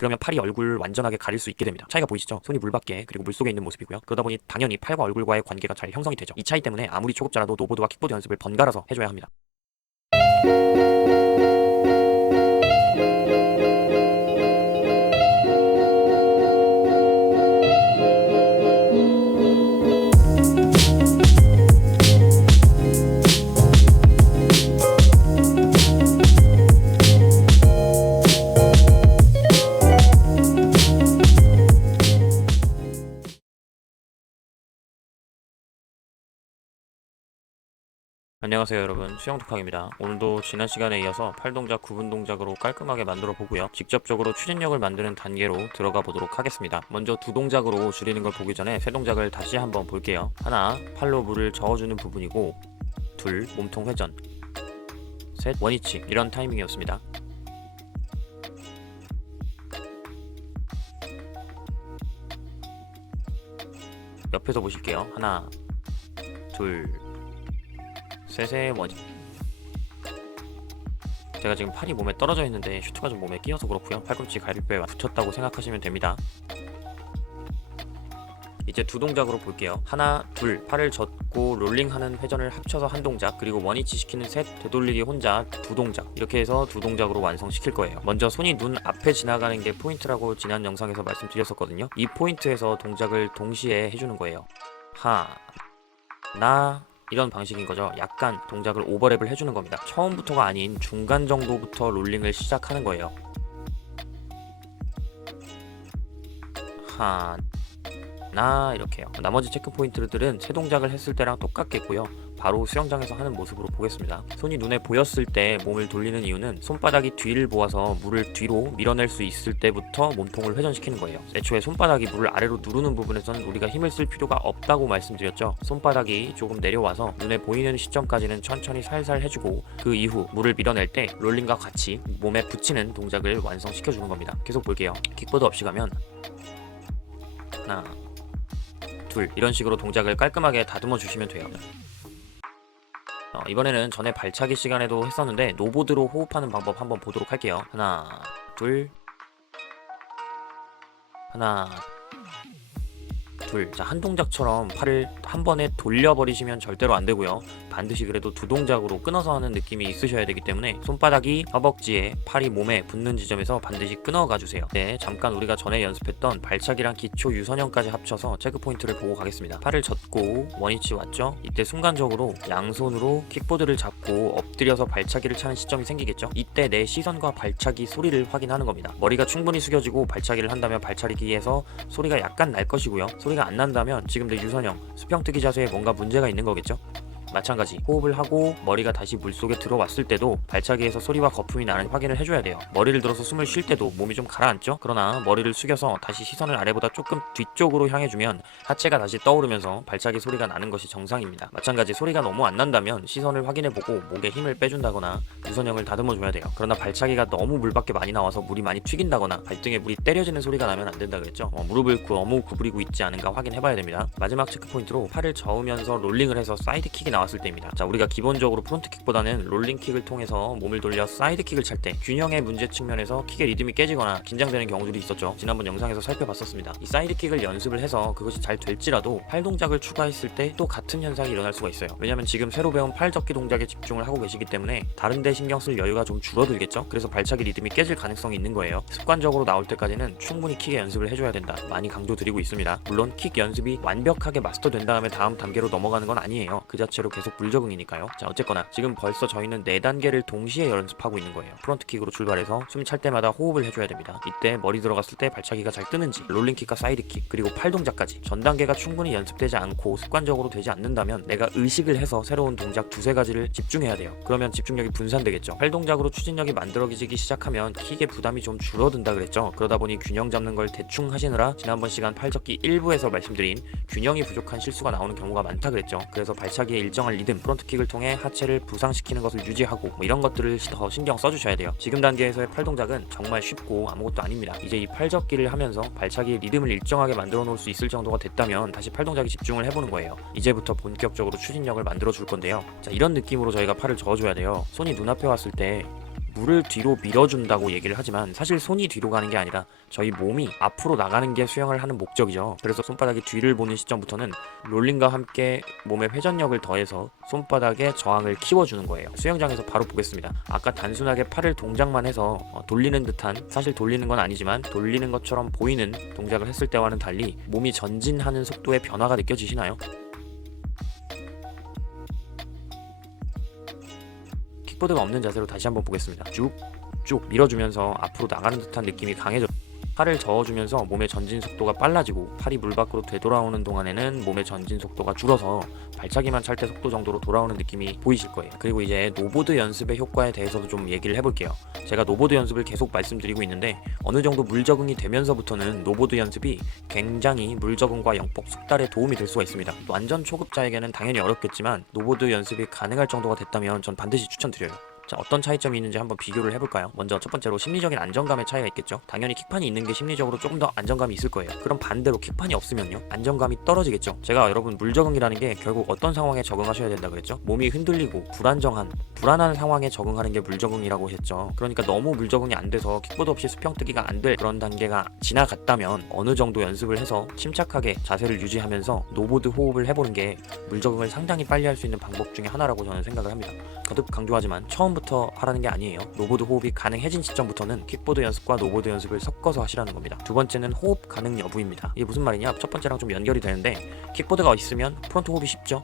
그러면 팔이 얼굴 완전하게 가릴 수 있게 됩니다. 차이가 보이시죠? 손이 물 밖에 그리고 물속에 있는 모습이고요. 그러다 보니 당연히 팔과 얼굴과의 관계가 잘 형성이 되죠. 이 차이 때문에 아무리 초급자라도 노보드와 킥보드 연습을 번갈아서 해줘야 합니다. 안녕하세요 여러분, 수영독학입니다. 오늘도 지난 시간에 이어서 팔동작 구분 동작으로 깔끔하게 만들어 보고요. 직접적으로 추진력을 만드는 단계로 들어가 보도록 하겠습니다. 먼저 두 동작으로 줄이는 걸 보기 전에 세 동작을 다시 한번 볼게요. 하나, 팔로 물을 저어주는 부분이고, 둘, 몸통 회전, 셋, 원위치. 이런 타이밍이었습니다. 옆에서 보실게요. 하나, 둘, 셋의 원위. 제가 지금 팔이 몸에 떨어져 있는데 슈트가 좀 몸에 끼어서 그렇고요. 팔꿈치 갈비뼈에 붙였다고 생각하시면 됩니다. 이제 두 동작으로 볼게요. 하나, 둘, 팔을 젓고 롤링하는 회전을 합쳐서 한 동작, 그리고 원위치 시키는 셋, 되돌리기 혼자 두 동작. 이렇게 해서 두 동작으로 완성시킬 거예요. 먼저 손이 눈 앞에 지나가는 게 포인트라고 지난 영상에서 말씀드렸었거든요. 이 포인트에서 동작을 동시에 해주는 거예요. 하나, 이런 방식인 거죠. 약간 동작을 오버랩을 해주는 겁니다. 처음부터가 아닌 중간 정도부터 롤링을 시작하는 거예요. 하나, 이렇게요. 나머지 체크 포인트들은 세 동작을 했을 때랑 똑같겠고요. 바로 수영장에서 하는 모습으로 보겠습니다. 손이 눈에 보였을 때 몸을 돌리는 이유는 손바닥이 뒤를 보아서 물을 뒤로 밀어낼 수 있을 때부터 몸통을 회전시키는 거예요. 애초에 손바닥이 물을 아래로 누르는 부분에선 우리가 힘을 쓸 필요가 없다고 말씀드렸죠. 손바닥이 조금 내려와서 눈에 보이는 시점까지는 천천히 살살 해주고, 그 이후 물을 밀어낼 때 롤링과 같이 몸에 붙이는 동작을 완성시켜주는 겁니다. 계속 볼게요. 킥보드 없이 가면 하나, 둘, 이런 식으로 동작을 깔끔하게 다듬어 주시면 돼요. 이번에는 전에 발차기 시간에도 했었는데 노보드로 호흡하는 방법 한번 보도록 할게요. 하나, 둘, 하나, 둘. 자, 한 동작처럼 팔을 한 번에 돌려버리시면 절대로 안 되고요. 반드시 그래도 두 동작으로 끊어서 하는 느낌이 있으셔야 되기 때문에 손바닥이 허벅지에 팔이 몸에 붙는 지점에서 반드시 끊어가 주세요. 네, 잠깐 우리가 전에 연습했던 발차기랑 기초 유선형까지 합쳐서 체크 포인트를 보고 가겠습니다. 팔을 젓고 원위치 왔죠? 이때 순간적으로 양손으로 킥보드를 잡고 엎드려서 발차기를 차는 시점이 생기겠죠? 이때 내 시선과 발차기 소리를 확인하는 겁니다. 머리가 충분히 숙여지고 발차기를 한다면 발차기에서 소리가 약간 날 것이고요. 소리가 안 난다면 지금 내 유선형 수평뜨기 자세에 뭔가 문제가 있는 거겠죠? 마찬가지 호흡을 하고 머리가 다시 물속에 들어왔을 때도 발차기에서 소리와 거품이 나는 확인을 해줘야 돼요. 머리를 들어서 숨을 쉴 때도 몸이 좀 가라앉죠? 그러나 머리를 숙여서 다시 시선을 아래보다 조금 뒤쪽으로 향해주면 하체가 다시 떠오르면서 발차기 소리가 나는 것이 정상입니다. 마찬가지 소리가 너무 안 난다면 시선을 확인해보고 목에 힘을 빼준다거나 유선형을 다듬어줘야 돼요. 그러나 발차기가 너무 물 밖에 많이 나와서 물이 많이 튀긴다거나 발등에 물이 때려지는 소리가 나면 안 된다 그랬죠? 무릎을 너무 구부리고 있지 않은가 확인해봐야 됩니다. 마지막 체크 포인트로 팔을 저으면서 롤링을 해서 사이드킥이 나왔을 때입니다. 자, 우리가 기본적으로 프론트킥보다는 롤링킥을 통해서 몸을 돌려 사이드킥을 찰 때 균형의 문제 측면에서 킥의 리듬이 깨지거나 긴장되는 경우들이 있었죠. 지난번 영상에서 살펴봤었습니다. 이 사이드킥을 연습을 해서 그것이 잘 될지라도 팔 동작을 추가했을 때 또 같은 현상이 일어날 수가 있어요. 왜냐면 지금 새로 배운 팔 접기 동작에 집중을 하고 계시기 때문에 다른 데 신경 쓸 여유가 좀 줄어들겠죠. 그래서 발차기 리듬이 깨질 가능성이 있는 거예요. 습관적으로 나올 때까지는 충분히 킥의 연습을 해줘야 된다, 많이 강조드리고 있습니다. 물론 킥 연습이 완벽하게 마스터된 다음에 다음 단계로 넘어가는 건 아니에요. 그 자체로 계속 불적응이니까요. 자, 어쨌거나 지금 벌써 저희는 4단계를 동시에 연습하고 있는 거예요. 프론트킥으로 출발해서 숨 찰 때마다 호흡을 해줘야 됩니다. 이때 머리 들어갔을 때 발차기가 잘 뜨는지, 롤링킥과 사이드킥, 그리고 팔 동작까지 전 단계가 충분히 연습되지 않고 습관적으로 되지 않는다면 내가 의식을 해서 새로운 동작 두세 가지를 집중해야 돼요. 그러면 집중력이 분산되겠죠. 팔 동작으로 추진력이 만들어지기 시작하면 킥의 부담이 좀 줄어든다 그랬죠. 그러다 보니 균형 잡는 걸 대충 하시느라 지난번 시간 팔접기 1부에서 말씀드린 균형이 부족한 실수가 나오는 경우가 많다 그랬죠. 그래서 발차기의 일정한 리듬, 프론트킥을 통해 하체를 부상시키는 것을 유지하고 이런 것들을 더 신경 써주셔야 돼요. 지금 단계에서의 팔 동작은 정말 쉽고 아무것도 아닙니다. 이제 이 팔접기를 하면서 발차기의 리듬을 일정하게 만들어 놓을 수 있을 정도가 됐다면 다시 팔 동작에 집중을 해보는 거예요. 이제부터 본격적으로 추진력을 만들어 줄 건데요. 자, 이런 느낌으로 저희가 팔을 저어줘야 돼요. 손이 눈앞에 왔을 때 물을 뒤로 밀어준다고 얘기를 하지만 사실 손이 뒤로 가는 게 아니라 저희 몸이 앞으로 나가는 게 수영을 하는 목적이죠. 그래서 손바닥이 뒤를 보는 시점부터는 롤링과 함께 몸의 회전력을 더해서 손바닥의 저항을 키워주는 거예요. 수영장에서 바로 보겠습니다. 아까 단순하게 팔을 동작만 해서 돌리는 듯한, 사실 돌리는 건 아니지만 돌리는 것처럼 보이는 동작을 했을 때와는 달리 몸이 전진하는 속도의 변화가 느껴지시나요? 킥보드가 없는 자세로 다시 한번 보겠습니다. 쭉 밀어주면서 앞으로 나가는 듯한 느낌이 강해져. 팔을 저어주면서 몸의 전진 속도가 빨라지고 팔이 물 밖으로 되돌아오는 동안에는 몸의 전진 속도가 줄어서 발차기만 찰 때 속도 정도로 돌아오는 느낌이 보이실 거예요. 그리고 이제 노보드 연습의 효과에 대해서도 좀 얘기를 해볼게요. 제가 노보드 연습을 계속 말씀드리고 있는데 어느 정도 물 적응이 되면서부터는 노보드 연습이 굉장히 물 적응과 영법 숙달에 도움이 될 수가 있습니다. 완전 초급자에게는 당연히 어렵겠지만 노보드 연습이 가능할 정도가 됐다면 전 반드시 추천드려요. 자, 어떤 차이점이 있는지 한번 비교를 해볼까요? 먼저 첫 번째로 심리적인 안정감의 차이가 있겠죠. 당연히 킥판이 있는 게 심리적으로 조금 더 안정감이 있을 거예요. 그럼 반대로 킥판이 없으면요, 안정감이 떨어지겠죠. 제가 여러분 물 적응이라는 게 결국 어떤 상황에 적응하셔야 된다 그랬죠? 몸이 흔들리고 불안한 상황에 적응하는 게 물 적응이라고 했죠. 그러니까 너무 물 적응이 안 돼서 킥보드 없이 수평 뜨기가 안 될 그런 단계가 지나갔다면 어느 정도 연습을 해서 침착하게 자세를 유지하면서 노보드 호흡을 해보는 게 물 적응을 상당히 빨리 할 수 있는 방법 중에 하나라고 저는 생각을 합니다. 거듭 강조하지만 처음부터 하라는 게 아니에요. 노보드 호흡이 가능해진 시점부터는 킥보드 연습과 노보드 연습을 섞어서 하시라는 겁니다. 두 번째는 호흡 가능 여부입니다. 이게 무슨 말이냐? 첫 번째랑 좀 연결이 되는데 킥보드가 있으면 프론트 호흡이 쉽죠?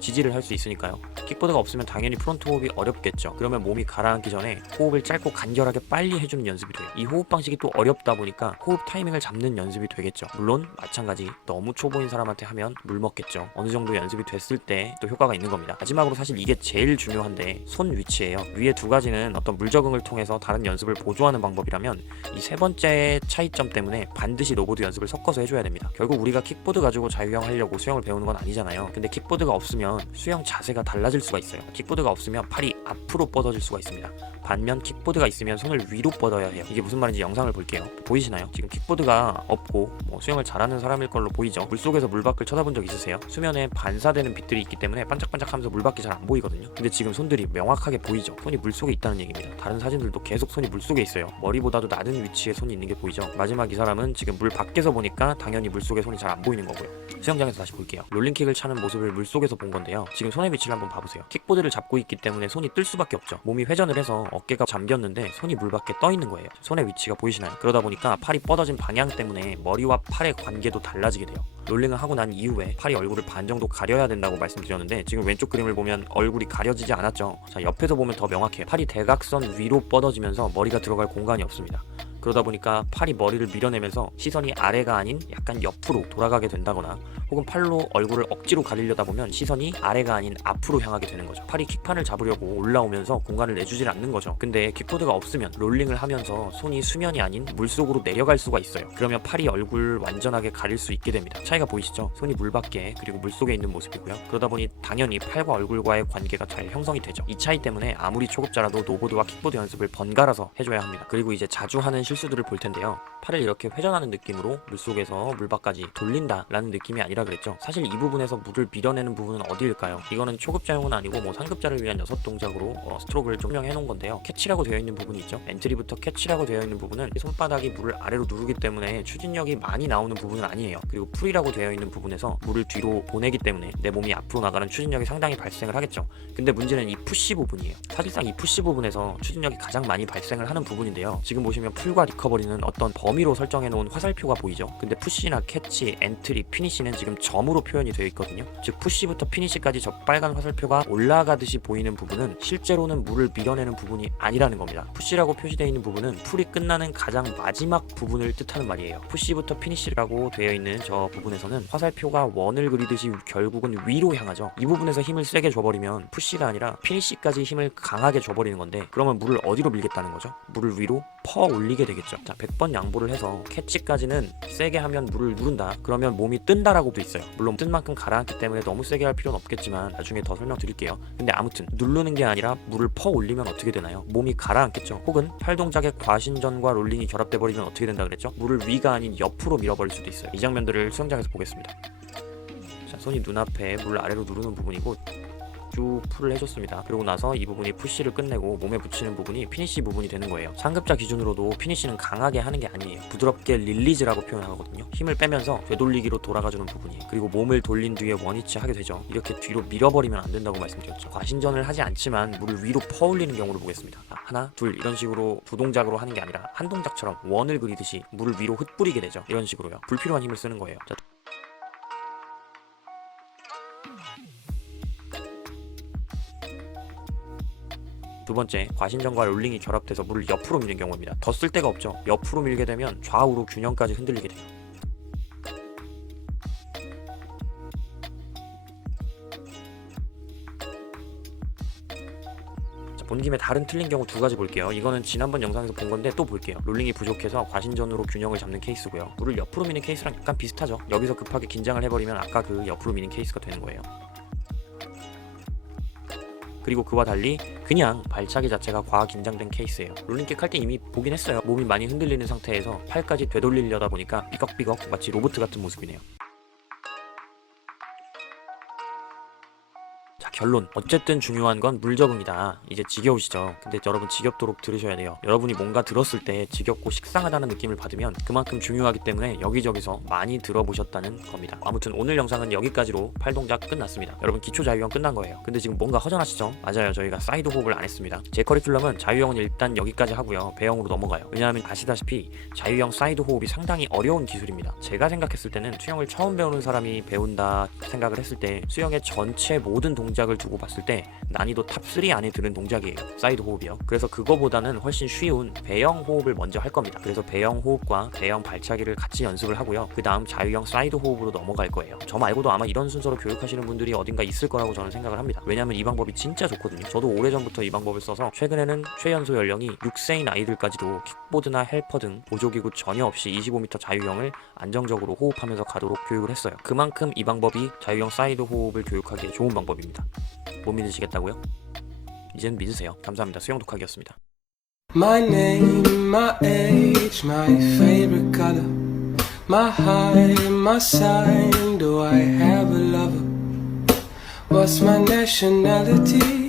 지지를 할 수 있으니까요. 킥보드가 없으면 당연히 프론트 호흡이 어렵겠죠. 그러면 몸이 가라앉기 전에 호흡을 짧고 간결하게 빨리 해주는 연습이 돼요. 이 호흡 방식이 또 어렵다 보니까 호흡 타이밍을 잡는 연습이 되겠죠. 물론 마찬가지 너무 초보인 사람한테 하면 물 먹겠죠. 어느 정도 연습이 됐을 때 또 효과가 있는 겁니다. 마지막으로 사실 이게 제일 중요한데 손 위치예요. 위에 두 가지는 어떤 물 적응을 통해서 다른 연습을 보조하는 방법이라면 이 세 번째 차이점 때문에 반드시 노보드 연습을 섞어서 해줘야 됩니다. 결국 우리가 킥보드 가지고 자유형 하려고 수영을 배우는 건 아니잖아요. 근데 킥보드가 없으면 수영 자세가 달라질 수가 있어요. 킥보드가 없으면 팔이 앞으로 뻗어질 수가 있습니다. 반면 킥보드가 있으면 손을 위로 뻗어야 해요. 이게 무슨 말인지 영상을 볼게요. 보이시나요? 지금 킥보드가 없고 수영을 잘하는 사람일 걸로 보이죠? 물속에서 물밖을 쳐다본 적 있으세요? 수면에 반사되는 빛들이 있기 때문에 반짝반짝하면서 물밖이 잘 안 보이거든요. 근데 지금 손들이 명확하게 보이죠? 손이 물속에 있다는 얘기입니다. 다른 사진들도 계속 손이 물속에 있어요. 머리보다도 낮은 위치에 손이 있는 게 보이죠? 마지막 이 사람은 지금 물 밖에서 보니까 당연히 물속에 손이 잘 안 보이는 거고요. 수영장에서 다시 볼게요. 롤링킥을 차는 모습을 물속에서 본 건데요. 지금 손의 위치를 한번 봐보세요. 킥보드를 잡고 있기 때문에 손이 뜰 수밖에 없죠. 몸이 회전을 해서 어깨가 잠겼는데 손이 물 밖에 떠 있는 거예요. 손의 위치가 보이시나요? 그러다 보니까 팔이 뻗어진 방향 때문에 머리와 팔의 관계도 달라지게 돼요. 롤링을 하고 난 이후에 팔이 얼굴을 반 정도 가려야 된다고 말씀드렸는데 지금 왼쪽 그림을 보면 얼굴이 가려지지 않았죠. 자, 옆에서 보면 더 명확해요. 팔이 대각선 위로 뻗어지면서 머리가 들어갈 공간이 없습니다. 그러다 보니까 팔이 머리를 밀어내면서 시선이 아래가 아닌 약간 옆으로 돌아가게 된다거나 혹은 팔로 얼굴을 억지로 가리려다 보면 시선이 아래가 아닌 앞으로 향하게 되는 거죠. 팔이 킥판을 잡으려고 올라오면서 공간을 내주질 않는 거죠. 근데 킥보드가 없으면 롤링을 하면서 손이 수면이 아닌 물속으로 내려갈 수가 있어요. 그러면 팔이 얼굴 완전하게 가릴 수 있게 됩니다. 차이가 보이시죠? 손이 물 밖에 그리고 물속에 있는 모습이고요. 그러다 보니 당연히 팔과 얼굴과의 관계가 잘 형성이 되죠. 이 차이 때문에 아무리 초급자라도 노보드와 킥보드 연습을 번갈아서 해줘야 합니다. 그리고 이제 자주 하는 실수들을 볼 텐데요. 팔을 이렇게 회전하는 느낌으로 물속에서 물밖까지 돌린다라는 느낌이 아니라 그랬죠. 사실 이 부분에서 물을 밀어내는 부분은 어디일까요? 이거는 초급자용은 아니고 상급자를 위한 6동작으로 스트로크를 조명해 놓은 건데요. 캐치라고 되어 있는 부분이 있죠. 엔트리부터 캐치라고 되어 있는 부분은 손바닥이 물을 아래로 누르기 때문에 추진력이 많이 나오는 부분은 아니에요. 그리고 풀이라고 되어 있는 부분에서 물을 뒤로 보내기 때문에 내 몸이 앞으로 나가는 추진력이 상당히 발생을 하겠죠. 근데 문제는 이 푸시 부분이에요. 사실상 이 푸시 부분에서 추진력이 가장 많이 발생을 하는 부분인데요. 지금 보시면 풀과 리커버리는 어떤 범위로 설정해 놓은 화살표가 보이죠. 근데 푸시나 캐치, 엔트리, 피니시는 지금 점으로 표현이 되어 있거든요. 즉 푸시부터 피니시까지 저 빨간 화살표가 올라가듯이 보이는 부분은 실제로는 물을 밀어내는 부분이 아니라는 겁니다. 푸시라고 표시되어 있는 부분은 풀이 끝나는 가장 마지막 부분을 뜻하는 말이에요. 푸시부터 피니시라고 되어 있는 저 부분에서는 화살표가 원을 그리듯이 결국은 위로 향하죠. 이 부분에서 힘을 세게 줘버리면 푸시가 아니라 피니시까지 힘을 강하게 줘버리는 건데 그러면 물을 어디로 밀겠다는 거죠? 물을 위로 퍼 올리게 되겠죠. 자, 100번 양보를 해서 캐치까지는 세게 하면 물을 누른다. 그러면 몸이 뜬다라고 돼 있어요. 물론 뜬 만큼 가라앉기 때문에 너무 세게 할 필요는 없겠지만 나중에 더 설명드릴게요. 근데 아무튼 누르는 게 아니라 물을 퍼 올리면 어떻게 되나요? 몸이 가라앉겠죠. 혹은 팔 동작의 과신전과 롤링이 결합돼 버리면 어떻게 된다 그랬죠? 물을 위가 아닌 옆으로 밀어버릴 수도 있어요. 이 장면들을 수영장에서 보겠습니다. 자, 손이 눈앞에 물 아래로 누르는 부분이고 쭉 풀을 해줬습니다. 그러고 나서 이 부분이 푸시를 끝내고 몸에 붙이는 부분이 피니시 부분이 되는 거예요. 상급자 기준으로도 피니시는 강하게 하는 게 아니에요. 부드럽게 릴리즈라고 표현하거든요. 힘을 빼면서 되돌리기로 돌아가주는 부분이, 그리고 몸을 돌린 뒤에 원위치 하게 되죠. 이렇게 뒤로 밀어버리면 안 된다고 말씀드렸죠. 과신전을 하지 않지만 물을 위로 퍼올리는 경우를 보겠습니다. 하나, 둘 이런 식으로 두 동작으로 하는 게 아니라 한 동작처럼 원을 그리듯이 물을 위로 흩뿌리게 되죠. 이런 식으로요. 불필요한 힘을 쓰는 거예요. 자, 두 번째, 과신전과 롤링이 결합돼서 물을 옆으로 미는 경우입니다. 더 쓸 데가 없죠. 옆으로 밀게 되면 좌우로 균형까지 흔들리게 돼요. 본 김에 다른 틀린 경우 두 가지 볼게요. 이거는 지난번 영상에서 본 건데 또 볼게요. 롤링이 부족해서 과신전으로 균형을 잡는 케이스고요. 물을 옆으로 미는 케이스랑 약간 비슷하죠. 여기서 급하게 긴장을 해버리면 아까 그 옆으로 미는 케이스가 되는 거예요. 그리고 그와 달리 그냥 발차기 자체가 과하 긴장된 케이스예요. 롤링킥 할 때 이미 보긴 했어요. 몸이 많이 흔들리는 상태에서 팔까지 되돌리려다 보니까 삐걱삐걱 마치 로봇 같은 모습이네요. 자, 결론. 어쨌든 중요한 건 물 적응이다. 이제 지겨우시죠? 근데 여러분 지겹도록 들으셔야 돼요. 여러분이 뭔가 들었을 때 지겹고 식상하다는 느낌을 받으면 그만큼 중요하기 때문에 여기저기서 많이 들어보셨다는 겁니다. 아무튼 오늘 영상은 여기까지로 8동작 끝났습니다. 여러분 기초 자유형 끝난 거예요. 근데 지금 뭔가 허전하시죠? 맞아요. 저희가 사이드 호흡을 안 했습니다. 제 커리큘럼은 자유형은 일단 여기까지 하고요. 배형으로 넘어가요. 왜냐하면 아시다시피 자유형 사이드 호흡이 상당히 어려운 기술입니다. 제가 생각했을 때는 수영을 처음 배우는 사람이 배운다 생각을 했을 때 수영의 전체 모든 동작을 두고 봤을 때 난이도 탑3 안에 드는 동작이에요. 사이드 호흡이요. 그래서 그거보다는 훨씬 쉬운 배영 호흡을 먼저 할 겁니다. 그래서 배영 호흡과 배영 발차기를 같이 연습을 하고요. 그 다음 자유형 사이드 호흡으로 넘어갈 거예요. 저 말고도 아마 이런 순서로 교육하시는 분들이 어딘가 있을 거라고 저는 생각을 합니다. 왜냐면 이 방법이 진짜 좋거든요. 저도 오래전부터 이 방법을 써서 최근에는 최연소 연령이 6세인 아이들까지도 킥보드나 헬퍼 등 보조기구 전혀 없이 25m 자유형을 안정적으로 호흡하면서 가도록 교육을 했어요. 그만큼 이 방법이 자유형 사이드 호흡을 교육하기에 좋은 방법입니다. 못 믿으시겠다고요? 이젠 믿으세요. 감사합니다. 수영 독학이었습니다. My name, my age, my favorite color, my height, my sign, do I have a lover? What's my nationality?